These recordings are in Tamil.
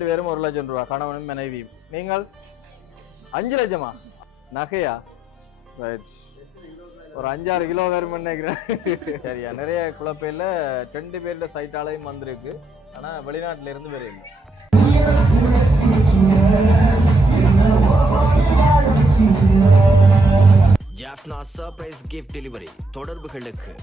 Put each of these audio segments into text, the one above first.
2 பேரும் 1 லட்சம் ரூபா, கணவனும் மனைவியும். நீங்கள் 5 லட்சமா? நகையா? ரைட். ஒரு 5-6 கிலோ வரும் நினைக்கிறேன். சரியா, நிறைய குழப்பையில் 2 பேர்ல சைட்டாலையும் வந்திருக்கு. ஆனா வெளிநாட்டுல இருந்து வேற இல்லை. ஜாஃப்னா சர்ப்ரைஸ் கிஃப்ட் டெலிவரி தொடர்புகளுக்கு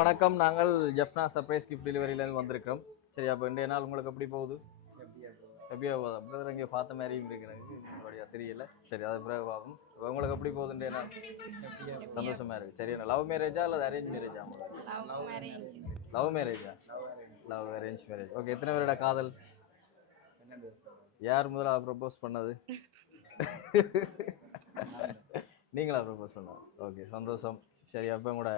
வணக்கம். நாங்கள் ஜெஃப்னா சர்ப்ரைஸ் கிஃப்ட் டெலிவரியிலேருந்து வந்திருக்கோம். சரி, அப்போ இன்றைய நாள் உங்களுக்கு எப்படி போகுது? எப்படியோ பிரதர் இங்கே பார்த்த மாதிரியும் இருக்கு எனக்கு அப்படியா தெரியல. சரி அதை பிறகு பார்ப்போம். உங்களுக்கு எப்படி போகுதுன்றே சந்தோஷமா இருக்கு. சரி லவ் மேரேஜா அல்லது அரேஞ்ச் மேரேஜா? லவ் மேரேஜா? Love arrange marriage. ஓகே. எத்தனை பேரோட காதல்? யார் முதல்ல ப்ரப்போஸ் பண்ணது? நீங்களா ப்ரப்போஸ் பண்ணோம்? ஓகே சந்தோஷம். சரி அப்போ கூட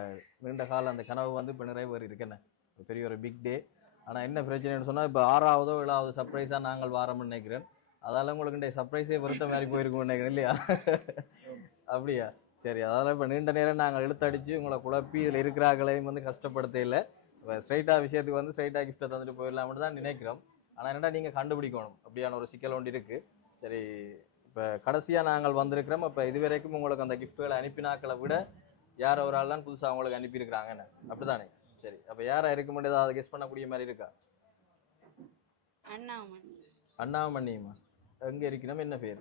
நீண்ட காலம் அந்த கனவு வந்து இப்போ நிறைவேறி இருக்குன்னு பெரிய ஒரு பிக் டே. ஆனால் என்ன பிரச்சனைன்னு சொன்னால் இப்போ 6ஆவதோ 7ஆவது சர்ப்ரைஸாக நாங்கள் வாரோம்னு நினைக்கிறேன். அதால் உங்களுக்கு சர்ப்ரைஸே வருத்த மாதிரி போயிருக்கும்னு நினைக்கிறேன் இல்லையா? அப்படியா? சரி அதால் இப்போ நீண்ட நேரம் நாங்கள் இழுத்தடிச்சு உங்களை குழப்பி இதில் இருக்கிறார்களையும் வந்து கஷ்டப்படுத்த இல்லை. இப்போ ஸ்ட்ரைட்டாக விஷயத்துக்கு வந்து ஸ்ட்ரைட்டாக கிஃப்ட்டை தந்துட்டு போயிடலாம்னு தான் நினைக்கிறோம். ஆனால் என்னடா நீங்கள் கண்டுபிடிக்கணும் அப்படியான ஒரு சிக்கல் ஒன்று இருக்குது. சரி இப்போ கடைசியாக நாங்கள் வந்திருக்கிறோம். இப்போ இதுவரைக்கும் உங்களுக்கு அந்த கிஃப்ட்டுகளை அனுப்பினாக்களை விட யார் ஒரு ஆள் தான் புதுசாக அவங்களுக்கு அனுப்பியிருக்கிறாங்கன்னு அப்படி தானே? சரி அப்போ யாரா இருக்க முடியாது அதை கெஸ் பண்ணக்கூடிய மாதிரி இருக்கா? அண்ணாமணியுமா? எங்கே இருக்கணும்? என்ன பேர்?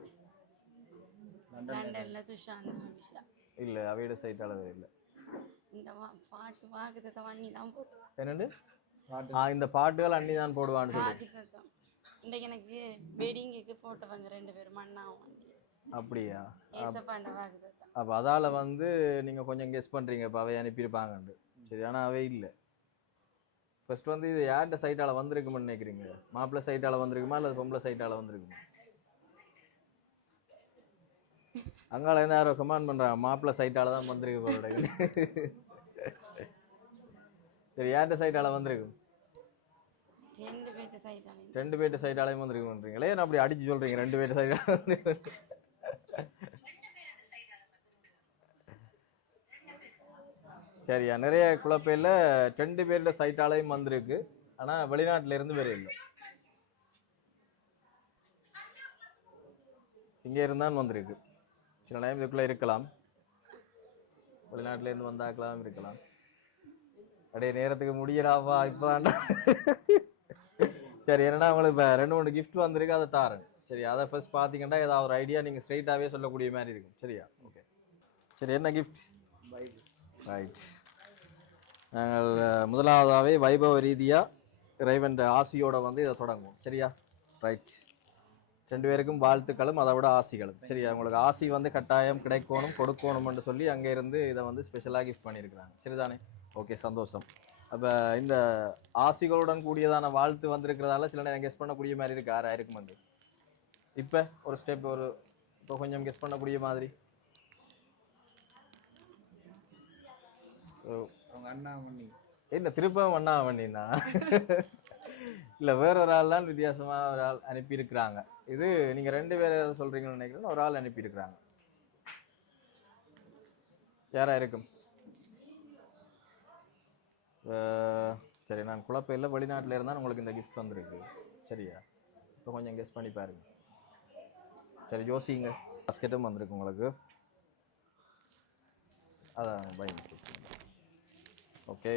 இல்லை அவையோட சைட் அளவு இல்லை. என்னண்டு இந்த பாட்டுகள் அண்ணி தான் போடுவான்னு சொல்லி எனக்கு வெட்டிங்குக்கு போட்டவங்க 2 பேரும் அப்படியா? அப்போ அதால் வந்து நீங்கள் கொஞ்சம் கெஸ் பண்ணுறீங்க இப்போ அவை அனுப்பியிருப்பாங்கண்டு. சரி ஆனால் அவை இல்லை. ஃபர்ஸ்ட் வந்து இது யார்கிட்ட சைட்டால் வந்திருக்குமென்னு நினைக்கிறீங்க? மாப்பிள்ளை சைட்டால் வந்திருக்குமா இல்லை பொம்பளை சைட்டால் வந்திருக்குமா? அங்கால இருந்து யாரோ கமெண்ட் பண்ணுறாங்க மாப்பிள்ளை சைட்டால் தான் வந்திருக்கு போல. சரி யார்கிட்ட சைட்டால் வந்திருக்கும்? 2 பேர்ட்ட சைட்டாலையும் வந்திருக்குன்றீங்களே. நான் அப்படி அடிச்சு சொல்றீங்க 2 பேர்ட்ட சைட்டால. சரியா நிறைய குழப்பையில் 2 பேர்ட்ட சைட்டாலையும் வந்திருக்கு. ஆனால் வெளிநாட்டில இருந்து வேற இல்லை, இங்கே இருந்தான் வந்திருக்கு. சில டைம் இதுக்குள்ளே இருக்கலாம், வெளிநாட்டில இருந்து வந்தாக்கலாம் இருக்கலாம். அப்படியே நேரத்துக்கு முடியலாவா இப்போதாண்டா. சரி என்னன்னா உங்களுக்கு இப்போ 2-3 கிஃப்ட் வந்திருக்கு, அதை தாரேன். சரி அதை ஃபர்ஸ்ட் பார்த்தீங்கன்னா ஏதாவது ஒரு ஐடியா நீங்கள் ஸ்ட்ரைட்டாகவே சொல்லக்கூடிய மாதிரி இருக்கும். சரியா? ஓகே சரி என்ன கிஃப்ட்? ரைட். நாங்கள் முதலாவதாகவே வைபவ ரீதியாக இறைவன் ஆசியோட வந்து இதை தொடங்குவோம். சரியா? ரைட். 2 பேருக்கும் வாழ்த்துக்களும் அதை விட ஆசிகளும். சரியா? உங்களுக்கு ஆசி வந்து கட்டாயம் கிடைக்கணும் கொடுக்கணும்னு சொல்லி அங்கே இருந்து இதை வந்து ஸ்பெஷலாக கிஃப்ட் பண்ணியிருக்கிறாங்க. சரிதானே? ஓகே சந்தோஷம். அப்போ இந்த ஆசிகளுடன் கூடியதான வாழ்த்து வந்திருக்கிறதால சில நேரம் கெஸ் பண்ணக்கூடிய மாதிரி இருக்கு. யாராக இருக்கும் வந்து இப்போ ஒரு ஸ்டெப் இப்போ கொஞ்சம் கெஸ் பண்ணக்கூடிய மாதிரி. என்ன திருப்பம் அண்ணாமணினா? இல்லை வேற ஒரு ஆள் தான் வித்தியாசமாக ஒரு ஆள் அனுப்பியிருக்கிறாங்க. இது நீங்கள் 2 பேர் சொல்கிறீங்கன்னு நினைக்கிறேன். ஒரு ஆள் அனுப்பியிருக்கிறாங்க. யாரா இருக்கும்? சரி நான் குழப்பையில் வெளிநாட்டில் இருந்தால் உங்களுக்கு இந்த கிஃப்ட் வந்திருக்கு. சரியா? இப்போ கொஞ்சம் கெஸ் பண்ணி பாருங்க. சரி யோசிங்க. பாஸ்கெட்டும் வந்திருக்கு உங்களுக்கு. அதான் பையன். ஓகே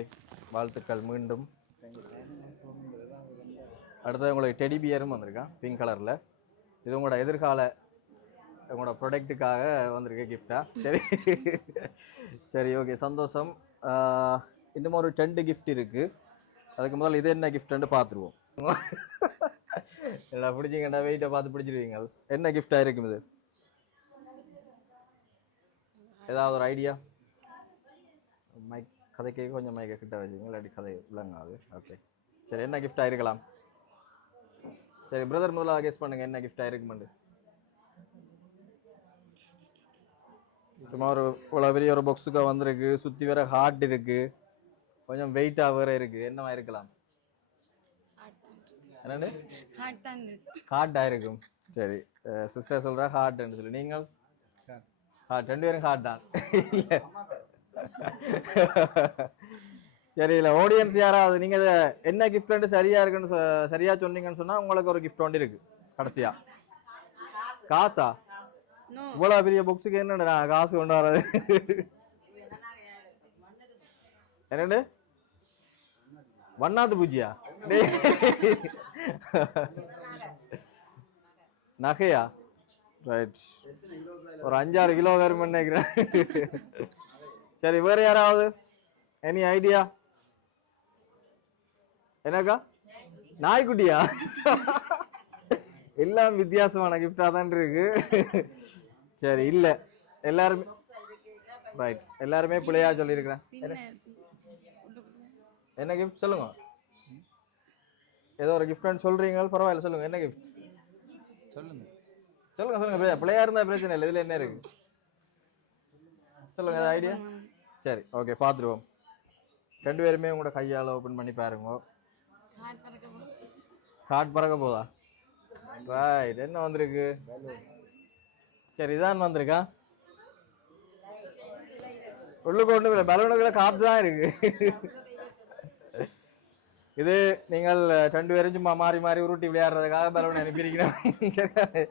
வாழ்த்துக்கள் மீண்டும். அடுத்தது உங்களுக்கு டெடி பியரும் வந்திருக்கான் பிங்க் கலரில். இது உங்களோட எதிர்கால உங்களோட ப்ரொடக்ட்டுக்காக வந்திருக்க கிஃப்டா? சரி சரி ஓகே சந்தோஷம். இன்னும் ஒரு 2 கிஃப்ட் இருக்குது. அதுக்கு முதல்ல இது என்ன கிஃப்ட்னு பார்த்துருவோம். இல்லை பிடிச்சிங்கண்டா வெயிட்டை பார்த்து பிடிச்சிருவீங்க. என்ன கிஃப்டாக இருக்கும் இது? ஏதாவது ஒரு ஐடியா? மைக் கதைக்கு கொஞ்சம் மைக்கை கிட்ட வச்சுங்க, இல்லாட்டி கதை இல்லைங்காது. ஓகே சரி என்ன கிஃப்டாக இருக்கலாம்? சரி பிரதர் முதல்ல கெஸ் பண்ணுங்கள் என்ன கிஃப்டாக இருக்குமெண்டு. சும்மா ஒரு இவ்வளோ பெரிய ஒரு பாக்ஸுக்கு வந்திருக்கு. சுற்றி வேற ஹார்ட் இருக்குது, கொஞ்சம் வெயிட்டாக வேற இருக்குது. என்னவா இருக்கலாம்? என்னன்னு ஹார்ட்டாக இருக்கும். சரி சிஸ்டர் சொல்கிறா ஹார்ட்னு சொல்லி. நீங்கள் ஹார்ட்? 2 பேரும் ஹார்ட் தான். சரி இல்லை ஆடியன்ஸ் யாராவது நீங்கள் இதை என்ன கிஃப்ட் சரியா இருக்குன்னு சரியா சொன்னீங்கன்னு சொன்னால் உங்களுக்கு ஒரு கிஃப்ட் ஒன்று இருக்கு. கடைசியா காசா? இவ்வளோ பெரிய புக்ஸுக்கு என்னடா காசு கொண்டு வர்றது? என்னண்டு வண்ணாத்து பூஜியா? நகையா? ரைட். ஒரு 5-6 கிலோ வரும்னு நினைக்கிறேன். சரி வேற யாராவது எனி ஐடியா? என்னக்கா நாய்க்குட்டியா? எல்லாம் வித்தியாசமான கிஃப்டா தான் இருக்கு. சரி இல்ல எல்லாருமே ரைட், எல்லாருமே பிள்ளையா சொல்லியிருக்கிறேன். என்ன கிஃப்ட் சொல்லுங்க, ஏதோ ஒரு கிஃப்ட்னு சொல்றீங்க, பரவாயில்ல சொல்லுங்க, என்ன கிஃப்ட் சொல்லுங்க சொல்லுங்க சொல்லுங்க. பிள்ளையா இருந்தா பிரச்சனை இல்லை, இதுல என்ன இருக்கு சொல்லுங்க, ஐடியா. சரி ஓகே, பார்த்துருவோம். ரெண்டு பேருமே உங்களோட கையால் ஓப்பன் பண்ணி பாருங்க. காட் பறக்க போதா? ரைட், என்ன வந்திருக்கு? சரி இதான் வந்திருக்கா. உள்ளுக்கு ஒன்றும் இல்லை, பலூனுக்குள்ள காற்று தான் இருக்கு. இது நீங்கள் ரெண்டு பேரும் சும்மா மாறி மாறி உருட்டி விளையாடுறதுக்காக பலூன் அனுப்பியிருக்கணும். சரி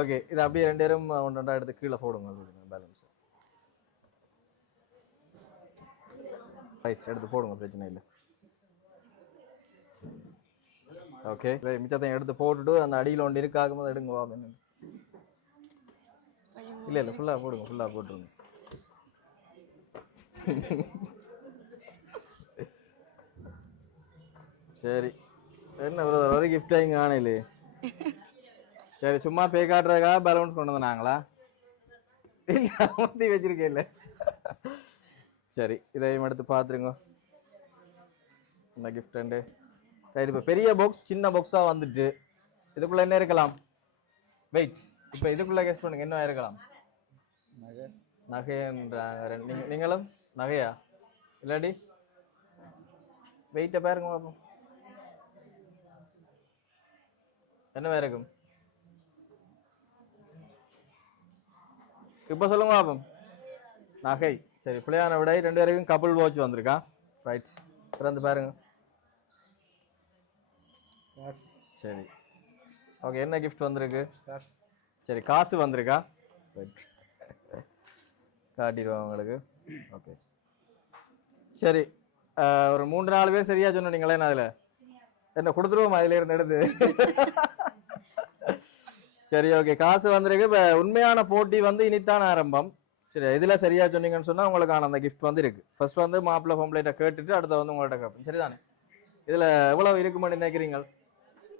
ஓகே, இது அப்படியே ரெண்டு பேரும் ஒன்றா எடுத்து கீழே போடுங்க பேலன்ஸ். ரைட், எடுத்து போடுங்க, பிரச்சனை இல்லை. ஓகே, மிச்சத்தையும் எடுத்து போட்டுட்டு அந்த அடியில் ஒன்று இருக்காகும் போது எடுங்க. வா, இல்லை இல்லை ஃபுல்லாக போடுங்க, ஃபுல்லாக போட்டுருங்க. சரி, என்ன பிரதர் ஒரு கிஃப்டா இங்கே ஆணையிலே? சரி, சும்மா பே காட்டுறதுக்காக பலூன்ஸ் கொண்டு வந்தாங்களா? இல்லை ஊற்றி வச்சிருக்கேன் இல்லை. சரி, இதையும் எடுத்து பார்த்துருங்க. இந்த கிஃப்ட் ரெண்டு. சரி, இப்போ பெரிய பாக்ஸ் சின்ன பாக்ஸாக வந்துட்டு இதுக்குள்ளே என்ன இருக்கலாம்? வெயிட், இப்போ இதுக்குள்ளே கெஸ் பண்ணுங்க, என்ன இருக்கலாம்? நகைன்றாங்க. நீங்களும் நகையா? இல்லாடி வெயிட்டை பாருங்க பார்ப்போம், என்னவா இருக்கும்? இப்போ சொல்லுங்க பார்ப்போம். நகை. சரி, பிள்ளையான விட ரெண்டு பேருக்கும் கப்புள் வாட்ச் வந்திருக்கா. ரைட், திறந்து பாருங்க. சரி ஓகே, என்ன கிஃப்ட் வந்திருக்கு? சரி, காசு வந்திருக்கா. ரைட், காட்டிடுவோம் உங்களுக்கு. ஓகே சரி, ஒரு 3-4 பேர் சரியா சொன்னீங்களே, நான் அதில் என்ன கொடுத்துருவோம் அதில் இருந்து எடுத்து. சரி ஓகே, காசு வந்திருக்கு. இப்போ உண்மையான போட்டி வந்து இனித்தான் ஆரம்பம். சரி, இதில் சரியா சொன்னீங்கன்னு சொன்னால் உங்களுக்கான அந்த கிஃப்ட் வந்து இருக்கு. ஃபர்ஸ்ட் வந்து மாப்பிள்ளை பொம்பளைட்ட கேட்டுட்டு அடுத்த வந்து உங்கள்கிட்ட கேட்போம். சரிதானே? இதில் எவ்வளோ இருக்குமென்னு நினைக்கிறீங்க?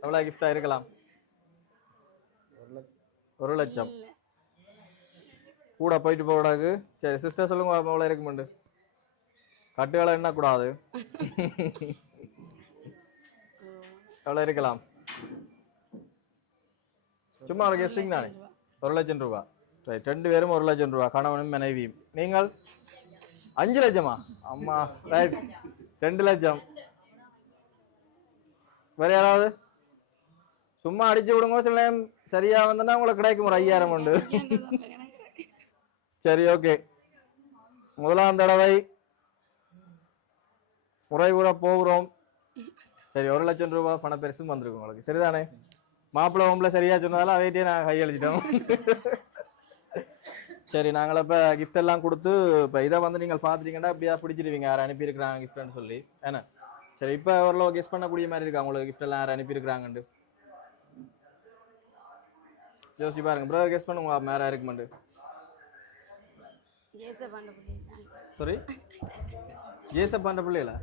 எவ்வளோ கிஃப்டாக இருக்கலாம்? 1 லட்சம் கூட போயிட்டு போடாது. சரி சிஸ்டர் சொல்லுங்க, எவ்வளோ இருக்குமெண்டு. கட்டுகளை என்ன கூடாது. எவ்வளோ இருக்கலாம்? சும்மா ஒரு கெஸ்டிங் தானே. 1 லட்சம் ரூபா. ரைட், 2 பேரும் 1 லட்சம் ரூபா, கணவனும் மனைவியும். நீங்கள் 5 லட்சமா? அம்மா ரைட், 2 லட்சம். வேற யாராவது? சும்மா அடிச்சு விடுங்க, சில நேரம் சரியா வந்தா உங்களுக்கு கிடைக்கும் ஒரு 5000 உண்டு. சரி ஓகே, முதலாம் தடவை முறை கூற போகிறோம். சரி, 1 லட்சம் ரூபாய் பண பரிசும் வந்திருக்கு உங்களுக்கு. சரிதானே? மாப்பிள்ளை பொம்பளை சரியா சொன்னதால அவையிட்டே நாங்கள் கையெழுத்திட்டோம். சரி, நாங்கள் இப்போ கிஃப்ட் எல்லாம் கொடுத்து இப்போ இதை வந்து நீங்கள் பார்த்துட்டீங்கன்னா அப்படியா பிடிச்சிருவீங்க யார் அனுப்பியிருக்கிறாங்க கிஃப்ட்னு சொல்லி. ஏன்னா சரி, இப்போ ஓரளவு கெஸ் பண்ணக்கூடிய மாதிரி இருக்கா உங்களுக்கு கிஃப்ட் எல்லாம் யார் அனுப்பியிருக்கிறாங்கண்டு. யோசிச்சு பாருங்க, பிரதர் கெஸ் பண்ணுங்க மேரா இருக்குமெண்டு. சாரி, ஏசப்பாண்ட பிள்ளைகளா?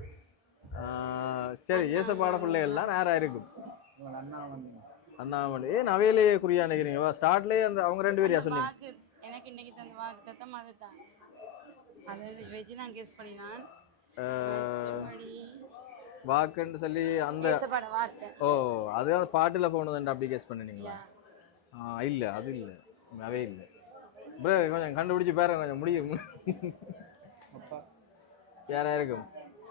சரி, ஏசப்பாட பிள்ளைகள்லாம் நேராக இருக்கும். அண்ணா வந்து ஏன் அவையிலேயே குறியா நினைக்கிறீங்க? ஸ்டார்ட்லேயே அந்த அவங்க 2 பேரையா சொன்னீங்க? எனக்கு இன்னைக்கு தந்த வாக்குத்தத்தம் அதுதான். அதை வச்சு நான் கெஸ் பண்ணினான். வாக்குன்னு சொல்லி அந்த ஓ, அது அந்த பாட்டுல போனதுண்டு அப்படி கெஸ் பண்ணினீங்களா? இல்லை அது இல்லை, அவே இல்லை. ப்ரோ கொஞ்சம் கண்டுபிடிச்சி பாருங்க, கொஞ்சம் முடியும். யாரா இருக்கும்?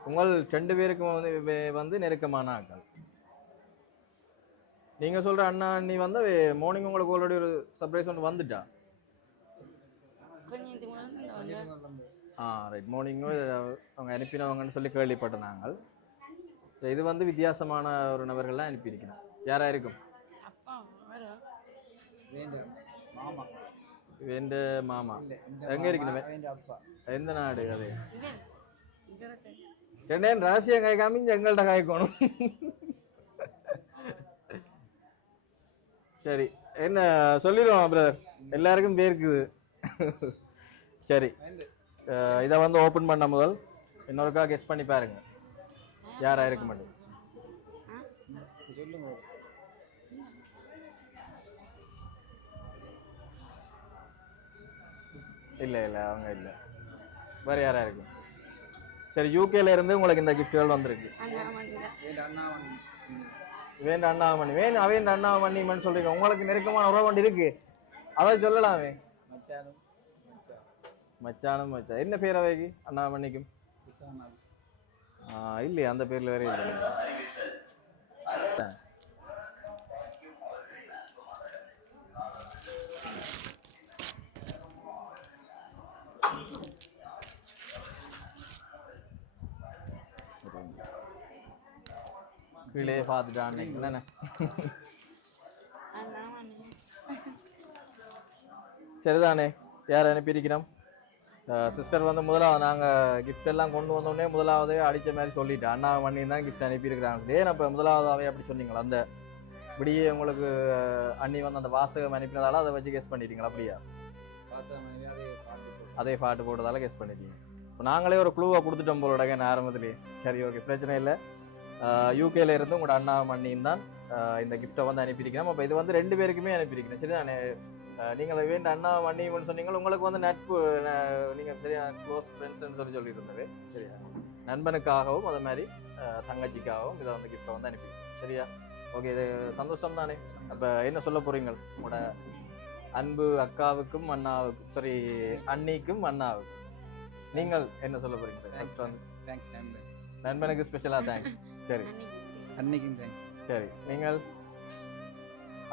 உங்கள் 2 பேருக்கும் வந்து நெருக்கமான ஆட்கள். நீங்க சொல்ற அண்ணா அண்ணி வந்து மார்னிங் உங்களுக்கு ஆல்ரெடி ஒரு சர்ப்ரைஸ் ஒன்று வந்துட்டா. ரைட், மார்னிங் அவங்க அனுப்பினவங்கன்னு சொல்லி கேள்விப்பட்டோம் நாங்கள். இது வந்து வித்தியாசமான ஒரு நபர்கள்லாம் அனுப்பியிருக்கணும். யாரா இருக்கும்? வேண்ட மாமா. எங்க இருக்கணும்? எந்த நாடு? அது ரெண்டேன் ரகசியம் காய்க்காம எங்கள்கிட்ட காய்க்கணும். சரி, என்ன சொல்லிடுவோம் பிரதர், எல்லாருக்கும் பேருக்குது. சரி, இதை வந்து ஓப்பன் பண்ண முதல் இன்னொருக்கா கெஸ் பண்ணி பாருங்க யாரா இருக்க மாட்டேன். இல்லை இல்லை அவங்க இல்லை. வேறு யாராக இருக்கு? சரி, யூகேல இருந்து உங்களுக்கு இந்த கிஃப்ட்டுகள் வந்திருக்கு. வேண்ட அண்ணாமணி அவேண்ட அண்ணாமணின்னு சொல்றீங்க. உங்களுக்கு நெருக்கமான உறவு ஒன்று இருக்கு, அதை சொல்லலாமே. மச்சானும் மச்சான். என்ன பேர் அவைக்கு அண்ணாமணிக்கும்? இல்லையே, அந்த பேர்ல வேற இல்லை. கீழே பார்த்துட்டான் என்னென்ன. சரிதானே, யார் அனுப்பியிருக்கிறோம்? சிஸ்டர் வந்து முதலாவது நாங்கள் கிஃப்ட் எல்லாம் கொண்டு வந்தோடனே முதலாவதே அடித்த மாதிரி சொல்லிட்டேன், அண்ணாமணி தான் கிஃப்ட் அனுப்பியிருக்கிறாங்க. ஏன் அப்போ முதலாவதாகவே அப்படி சொன்னீங்களா? அந்த இப்படியே உங்களுக்கு அண்ணி வந்து அந்த வாசகம் அனுப்பினதால அதை வச்சு கெஸ் பண்ணிட்டீங்களா? அப்படியா? அதே பாட்டு போட்டதால கெஸ் பண்ணிட்டீங்க. இப்போ நாங்களே ஒரு க்ளூவை கொடுத்துட்டோம் போலோடங்க ஆரம்பத்துலேயே. சரி, ஓகே, பிரச்சனை இல்லை. யூகேல இருந்து உங்களோட அண்ணாமணியும் தான் இந்த கிஃப்ட்டை வந்து அனுப்பியிருக்கிறோம். அப்போ இது வந்து 2 பேருக்குமே அனுப்பியிருக்கிறேன். சரி தானே? நீங்கள் வேண்ட அண்ணாமணின்னு சொன்னீங்க, உங்களுக்கு வந்து நட்பு, நீங்கள் சரியா க்ளோஸ் ஃப்ரெண்ட்ஸ்ன்னு சொல்லியிருந்தது. சரியா? நண்பனுக்காகவும் அதே மாதிரி தங்கச்சிக்காகவும் இதை வந்து கிஃப்ட்டை வந்து அனுப்பியிருக்கேன். சரியா? ஓகே, இது சந்தோஷம் தானே? அப்போ என்ன சொல்ல போகிறீங்க உங்களோட அன்பு அக்காவுக்கும் அண்ணாவுக்கும், சரி அண்ணிக்கும் அண்ணாவுக்கும் நீங்கள் என்ன சொல்ல போகிறீங்க? ஃபர்ஸ்ட் வந்து தேங்க்ஸ் நண்பனுக்கு ஸ்பெஷலாக தேங்க்ஸ். சரி, அன்னைக்கும் தேங்க்ஸ். சரி, நீங்கள்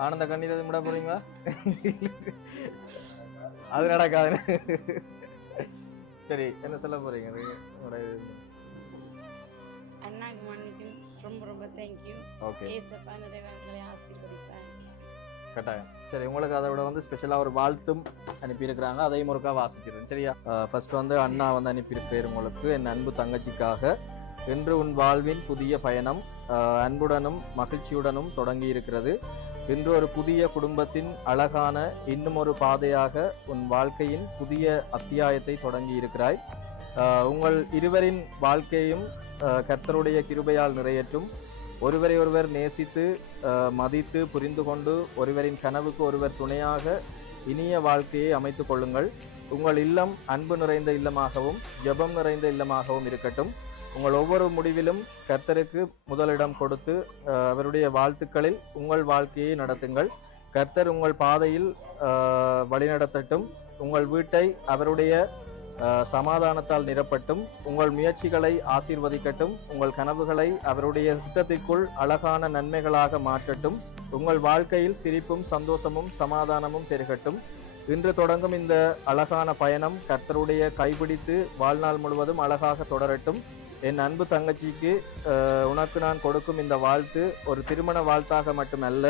ஆனந்த கண்ணீர் விட போறீங்களா? அது நடக்காது. சரி, என்ன சொல்ல போறீங்க? அண்ணாக்கு மன்னிக்கும் ரொம்ப ரொம்ப தேங்க்யூ. ஓகே, ஏசப்பா நிறைவேறங்களை ஆசீர்வதிப்பார். கட்டாயம். சரி, உங்களுக்கு அதை விட வந்து ஸ்பெஷலாக ஒரு வாழ்த்தும் அனுப்பியிருக்கிறாங்க, அதையும் ஒருக்கா வாசிச்சிருக்கேன். சரியா? ஃபர்ஸ்ட் வந்து அண்ணா வந்து அனுப்பியிருப்பேர் உங்களுக்கு. என் அன்பு தங்கச்சிக்காக இன்று உன் வாழ்வின் புதிய பயணம் அன்புடனும் மகிழ்ச்சியுடனும் தொடங்கி இருக்கிறது. இன்று ஒரு புதிய குடும்பத்தின் அழகான இன்னும் ஒரு பாதையாக உன் வாழ்க்கையின் புதிய அத்தியாயத்தை தொடங்கி இருக்கிறாய். உங்கள் இருவரின் வாழ்க்கையும் கர்த்தருடைய கிருபையால் நிறையற்றும். ஒருவரை ஒருவர் நேசித்து மதித்து புரிந்து கொண்டு ஒருவரின் கனவுக்கு ஒருவர் துணையாக இனிய வாழ்க்கையை அமைத்து கொள்ளுங்கள். உங்கள் இல்லம் அன்பு நிறைந்த இல்லமாகவும் ஜெபம் நிறைந்த இல்லமாகவும் இருக்கட்டும். உங்கள் ஒவ்வொரு முடிவிலும் கர்த்தருக்கு முதலிடம் கொடுத்து அவருடைய வாழ்த்துக்களில் உங்கள் வாழ்க்கையை நடத்துங்கள். கர்த்தர் உங்கள் பாதையில் வழிநடத்தட்டும். உங்கள் வீட்டை அவருடைய சமாதானத்தால் நிரப்பட்டும். உங்கள் முயற்சிகளை ஆசீர்வதிக்கட்டும். உங்கள் கனவுகளை அவருடைய திட்டத்திற்குள் அழகான நன்மைகளாக மாற்றட்டும். உங்கள் வாழ்க்கையில் சிரிப்பும் சந்தோஷமும் சமாதானமும் பெருகட்டும். இன்று தொடங்கும் இந்த அழகான பயணம் கர்த்தருடைய கைபிடித்து வாழ்நாள் முழுவதும் அழகாக தொடரட்டும். என் அன்பு தங்கச்சிக்கு உனக்கு நான் கொடுக்கும் இந்த வாழ்த்து ஒரு திருமண வாழ்த்தாக மட்டுமல்ல,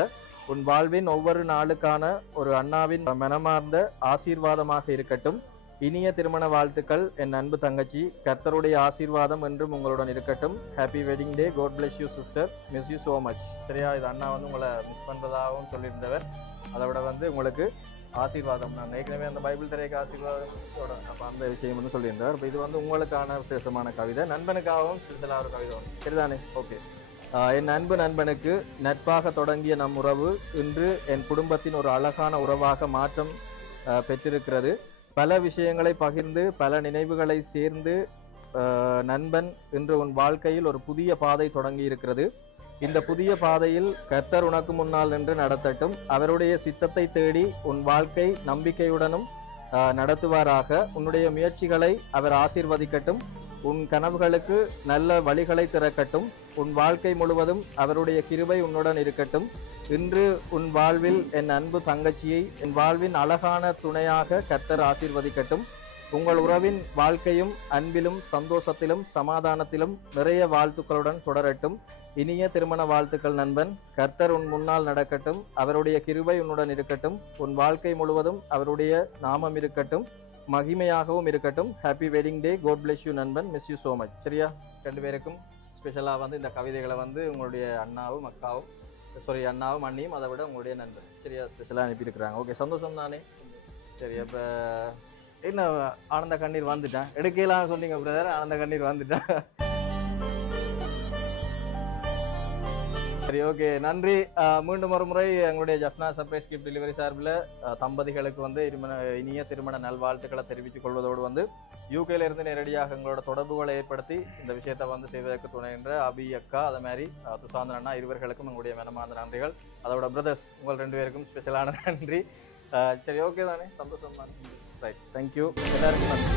உன் வாழ்வின் ஒவ்வொரு நாளுக்கான ஒரு அண்ணாவின் மனமார்ந்த ஆசீர்வாதமாக இருக்கட்டும். இனிய திருமண வாழ்த்துக்கள் என் அன்பு தங்கச்சி. கர்த்தருடைய ஆசீர்வாதம் என்றும் உங்களுடன் இருக்கட்டும். Happy wedding day. God bless you sister. Miss you so much. சரியா? இது அண்ணா வந்து உங்களை மிஸ் பண்ணுறதாகவும் சொல்லியிருந்தவர். அதை விட வந்து உங்களுக்கு ஆசீர்வாதம், நான் ஏற்கனவே அந்த பைபிள் திரைக்கு ஆசீர்வாதத்தோட அப்போ அந்த விஷயம் வந்து சொல்லியிருந்தார். இப்போ இது வந்து உங்களுக்கான விசேஷமான கவிதை, நண்பனுக்காகவும் சிறிதலாக ஒரு கவிதை ஒன்று. சரிதானே? ஓகே. என் அன்பு நண்பனுக்கு நட்பாக தொடங்கிய நம் உறவு இன்று என் குடும்பத்தின் ஒரு அழகான உறவாக மாற்றம் பெற்றிருக்கிறது. பல விஷயங்களை பகிர்ந்து பல நினைவுகளை சேர்ந்து நண்பன் இன்று உன் வாழ்க்கையில் ஒரு புதிய பாதை தொடங்கி இருக்கிறது. இந்த புதிய பாதையில் கர்த்தர் உனக்கு முன்னால் நின்று நடத்தட்டும். அவருடைய சித்தத்தை தேடி உன் வாழ்க்கை நம்பிக்கையுடனும் நடத்துவாராக. உன்னுடைய முயற்சிகளை அவர் ஆசீர்வதிக்கட்டும். உன் கனவுகளுக்கு நல்ல வழிகளை திறக்கட்டும். உன் வாழ்க்கை முழுவதும் அவருடைய கிருபை உன்னுடன் இருக்கட்டும். இன்று உன் வாழ்வில் என் அன்பு தங்கச்சியை என் வாழ்வின் அழகான துணையாக கர்த்தர் ஆசீர்வதிக்கட்டும். உங்கள் உறவின் வாழ்க்கையும் அன்பிலும் சந்தோஷத்திலும் சமாதானத்திலும் நிறைய வாழ்த்துக்களுடன் தொடரட்டும். இனிய திருமண வாழ்த்துக்கள் நண்பன். கர்த்தர் உன் முன்னால் நடக்கட்டும். அவருடைய கிருபை உன்னுடன் இருக்கட்டும். உன் வாழ்க்கை முழுவதும் அவருடைய நாமம் இருக்கட்டும், மகிமையாகவும் இருக்கட்டும். Happy wedding day. God bless you நண்பன். Miss you so much. சரியா? 2 பேருக்கும் ஸ்பெஷலாக வந்து இந்த கவிதைகளை வந்து உங்களுடைய அண்ணாவும் அண்ணாவும் அண்ணியும், அதை விட உங்களுடைய நண்பன் சரியா ஸ்பெஷலாக அனுப்பியிருக்கிறாங்க. ஓகே, சந்தோஷம் தானே? சரி, அப்போ என்ன ஆனந்த கண்ணீர் வந்துட்டேன் எடுக்கலாம் சொன்னீங்க பிரதர். ஆனந்த கண்ணீர் வந்துட்டேன். சரி, ஓகே, நன்றி. மீண்டும் ஒரு முறை எங்களுடைய ஜஃப்னா சர்ப்ரைஸ் கிஃப்ட் டெலிவரி சார்பில் தம்பதிகளுக்கு வந்து இனிய திருமண நல்வாழ்த்துக்களை தெரிவித்துக் கொள்வதோடு வந்து யூகேல இருந்து நேரடியாக எங்களோட தொடர்புகளை ஏற்படுத்தி இந்த விஷயத்தை வந்து செய்வதற்கு துணைகின்ற அபி அக்கா, அதே மாதிரி துசாந்தன் அண்ணா இருவர்களுக்கும் எங்களுடைய மனமார்ந்த நன்றிகள். அதோட பிரதர்ஸ் உங்கள் 2 பேருக்கும் ஸ்பெஷலான நன்றி. சரி, ஓகே தானே, சந்தோஷம் தான். ரைட், தேங்க்யூ எல்லாருக்கும் நன்றி.